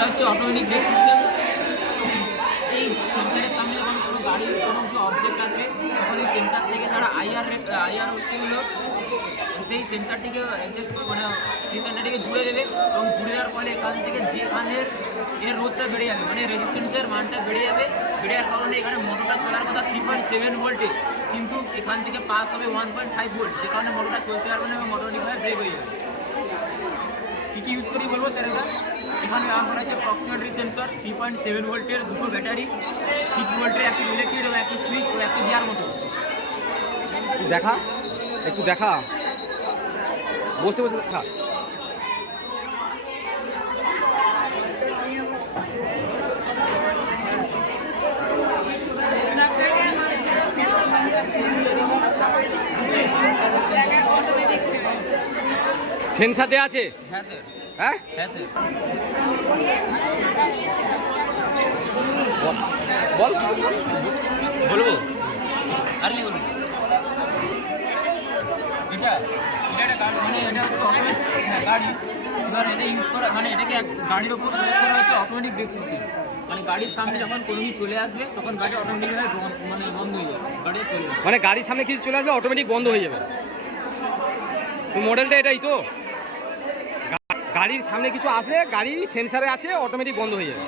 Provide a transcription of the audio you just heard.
এটা হচ্ছে automatic brake system. এই সেন্সারের সামনে যখন কোনো গাড়ির কোনো কিছু অবজেক্ট আসবে তখন এই সেন্সার থেকে ছাড়া আইআর হচ্ছে হলো সেই সেন্সারটিকে অ্যাডজাস্ট করে মানে সেই সেন্সারটিকে জুড়ে দেবে এবং জুড়ে দেওয়ার ফলে এখান থেকে যেখানের এর রোধটা বেড়ে যাবে মানে রেজিস্ট্যান্সের মানটা বেড়ে যাবে। বেড়ে যাওয়ার কারণে এখানে মোটরটা চলার কথা 3.7 ভোল্টে, কিন্তু এখান থেকে পাস হবে 1.5 ভোল্ট, যে কারণে মোটরটা চলতে পারবে না এবং মোটরটিভাবে ব্রেক হয়ে যাবে। কী কী ইউজ করি বলবো স্যার? এটা এখানে ব্যবহার করা হচ্ছে প্রক্সিমিটি সেন্সর, 3.7 ভোল্টের দুটো ব্যাটারি, 6 ভোল্টের একটি ইলেকট্রিক এবং একটি সুইচ ও একটি গিয়ার মোটর হচ্ছে। দেখা একটু দেখা, বসে বসে দেখা। সেন্সার দেওয়া আছে? হ্যাঁ স্যার। হ্যাঁ হ্যাঁ স্যার। বল বলবো আর কি বলবো? এটা এটা একটা গাড়ি মানে এটা হচ্ছে অটোমেটিক গাড়ি। এবার এটা ইউজ করা মানে এটাকে গাড়ির ওপর প্রয়োগ করা হচ্ছে অটোমেটিক ব্রেক সিস্টেম। মানে গাড়ির সামনে যখন কোনো কিছু চলে আসবে তখন গাড়ি অটোমেটিকভাবে মানে বন্ধ হয়ে যাবে, গাড়ি চলে যাবে। মানে গাড়ির সামনে কিছু চলে আসলে অটোমেটিক বন্ধ হয়ে যাবে। মডেলটা এটাই তো, গাড়ির সামনে কিছু আসলে গাড়ি সেন্সারে আছে অটোমেটিক বন্ধ হয়ে যাবে।